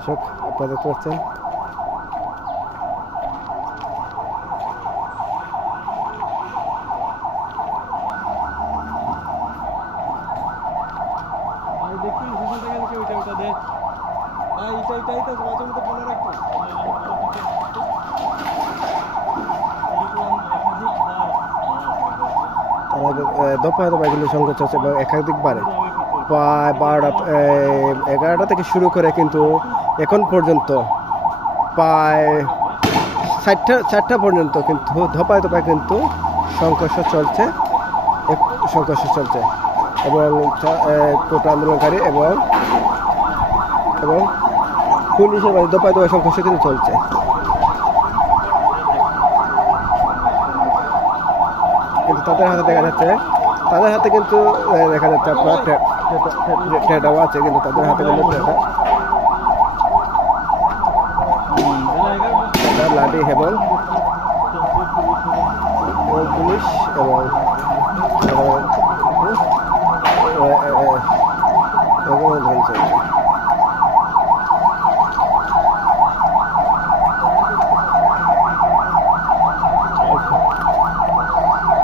দর্শক আপনারা দেখতে পাচ্ছেন দফায় দফায় কিন্তু সংঘর্ষ হচ্ছে এবং একাধিকবারে প্রায় 11টা থেকে শুরু করে কিন্তু এখন পর্যন্ত প্রায় 60টা পর্যন্ত কিন্তু দফায় দফায় কিন্তু সংঘর্ষ চলছে এবং কোটা আন্দোলনকারী এবং পুলিশের মাঝে দফায় দফায় সংঘর্ষ কিন্তু চলছে। কিন্তু তাদের হাতে দেখা যাচ্ছে কিন্তু আপনার টেডাও আছে, কিন্তু তাদের হাতে কিন্তু লাঠি এবং পুলিশ এবং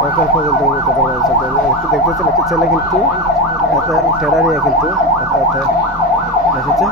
এখন পর্যন্ত দেখতেছেন একটি ছেলে কিন্তু টেডা নিয়ে কিন্তু এসেছে।